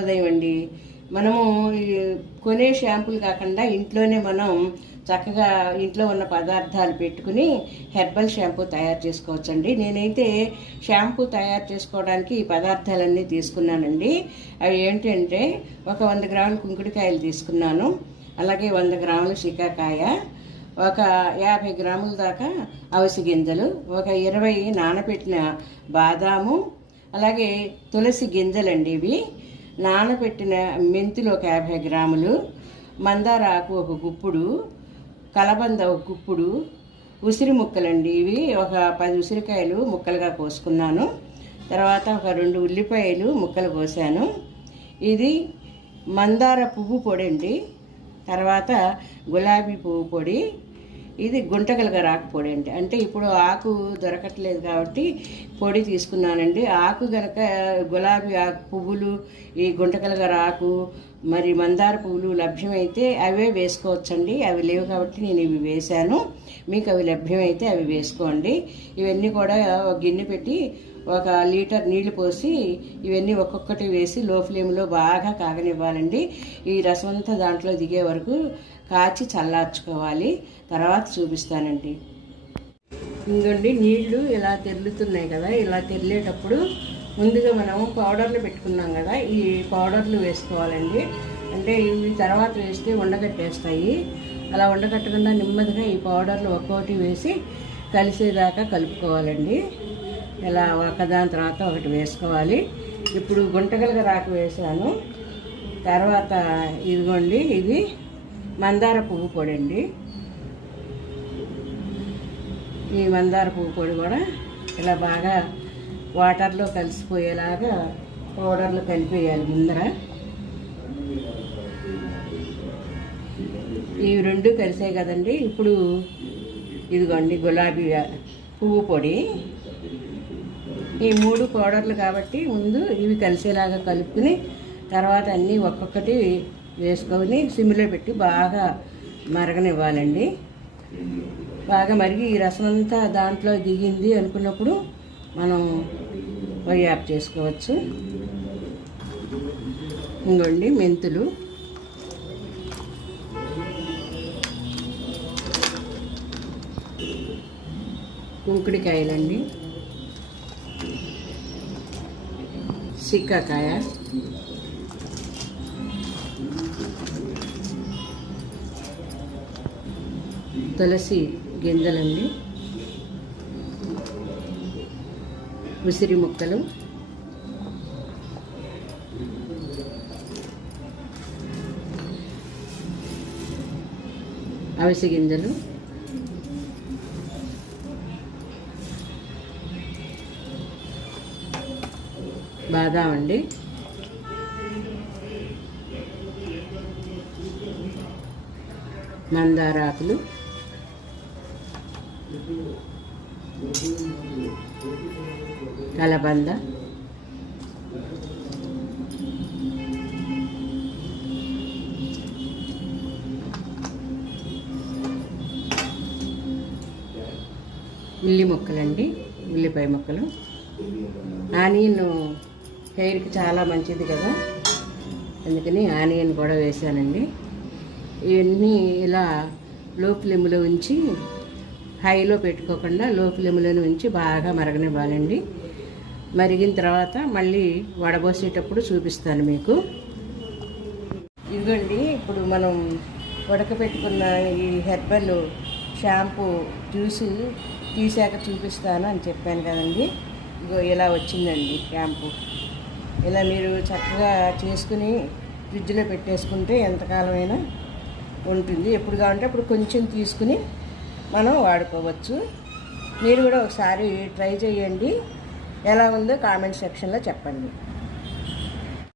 ఉదయం అండి. మనము కొనే షాంపూలు కాకుండా ఇంట్లోనే మనం చక్కగా ఇంట్లో ఉన్న పదార్థాలు పెట్టుకుని హెర్బల్ షాంపూ తయారు చేసుకోవచ్చండి. నేనైతే షాంపూ తయారు చేసుకోవడానికి ఈ పదార్థాలన్నీ తీసుకున్నానండి. అవి ఏంటంటే ఒక 100 గ్రాముల కుంకుడుకాయలు తీసుకున్నాను, అలాగే 100 గ్రాముల శికాకాయ, ఒక 50 గ్రాముల దాకా అవిసె గింజలు, ఒక 20 నానబెట్టిన బాదాము, అలాగే తులసి గింజలండి. ఇవి నానబెట్టిన మెంతులు ఒక 50 గ్రాములు, మందార ఆకు ఒక గుప్పుడు, కలబంద ఒక గుప్పుడు, ఉసిరి ముక్కలండి. ఇవి ఒక 10 ఉసిరికాయలు ముక్కలుగా కోసుకున్నాను. తర్వాత ఒక 2 ఉల్లిపాయలు ముక్కలు కోసాను. ఇది మందార పువ్వు పొడి అండి. తర్వాత గులాబీ పువ్వు పొడి, ఇది గుంటగలగరాకు పొడి అండి. అంటే ఇప్పుడు ఆకు దొరకట్లేదు కాబట్టి పొడి తీసుకున్నానండి. ఆకు గనక గులాబీ ఆకు పువ్వులు, ఈ గుంటగలగరాకు, మరి మందార పువ్వులు లభ్యమైతే అవే వేసుకోవచ్చండి. అవి లేవు కాబట్టి నేను ఇవి వేశాను. మీకు అవి లభ్యమైతే అవి వేసుకోండి. ఇవన్నీ కూడా ఒక గిన్నె పెట్టి 1 లీటర్ నీళ్లు పోసి ఇవన్నీ ఒక్కొక్కటి వేసి లో ఫ్లేమ్లో బాగా కాగనివ్వాలండి. ఈ రసం అంతా దాంట్లో దిగే వరకు కాచి చల్లార్చుకోవాలి. తర్వాత చూపిస్తానండి. ఇంకొండి నీళ్లు ఇలా తెరులుతున్నాయి కదా, ఇలా తెరిలేటప్పుడు ముందుగా మనం పౌడర్లు పెట్టుకున్నాం కదా, ఈ పౌడర్లు వేసుకోవాలండి. అంటే ఇవి తర్వాత వేస్తే ఉండకట్టేస్తాయి. అలా ఉండకట్టకుండా నెమ్మదిగా ఈ పౌడర్లు ఒక్కొక్కటి వేసి కలిసేదాకా కలుపుకోవాలండి. ఇలా ఒకదాని తర్వాత ఒకటి వేసుకోవాలి. ఇప్పుడు గుంటగలగరాకు వేసాను. తర్వాత ఇదిగోండి, ఇది మందార పువ్వు పొడి అండి. ఈ మందార పువ్వు పొడి కూడా ఇలా బాగా వాటర్లో కలిసిపోయేలాగా పౌడర్లు కలిపేయాలి ముందర. ఇవి 2 కలిసాయి కదండి. ఇప్పుడు ఇదిగోండి గులాబీ పువ్వు పొడి. ఈ 3 పౌడర్లు కాబట్టి ముందు ఇవి కలిసేలాగా కలుపుకుని తర్వాత అన్నీ ఒక్కొక్కటి వేసుకొని సిమ్లో పెట్టి బాగా మరగనివ్వాలండి. బాగా మరిగి ఈ రసం అంతా దాంట్లో దిగింది అనుకున్నప్పుడు మనం పొయ్యి ఆఫ్ చేసుకోవచ్చు. ఇంకోండి మెంతులు, కుంకుడికాయలండి, సిక్కాకాయ, తులసి గింజలండి, ఉసిరి ముక్కలు, అవిసె గింజలు, బాదాం అండి, మందార ఆకులు, కలబంద, ఉల్లి ముక్కలండి, ఉల్లిపాయ ముక్కలు. ఆనియన్ హెయిర్కి చాలా మంచిది కదా, అందుకని ఆనియన్ కూడా వేసానండి. ఇవన్నీ ఇలా లో ఫ్లేమ్లో ఉంచి, హైలో పెట్టుకోకుండా లో ఫ్లేమ్లోనే ఉంచి బాగా మరగనివ్వాలండి. మరిగిన తర్వాత మళ్ళీ వడబోసేటప్పుడు చూపిస్తాను మీకు. ఇదిగోండి, ఇప్పుడు మనం ఉడకపెట్టుకున్న ఈ హెర్బల్ షాంపూ జ్యూస్ తీసాక చూపిస్తాను అని చెప్పాను కదండి. ఇగో ఇలా వచ్చిందండి షాంపూ. ఇలా మీరు చక్కగా చేసుకుని ఫ్రిడ్జ్లో పెట్టేసుకుంటే ఎంతకాలమైనా ఉంటుంది. ఎప్పుడు కావాలంటే అప్పుడు కొంచెం తీసుకుని మనం వాడుకోవచ్చు. మీరు కూడా ఒకసారి ట్రై చేయండి. ఎలా ఉందో కామెంట్ సెక్షన్లో చెప్పండి.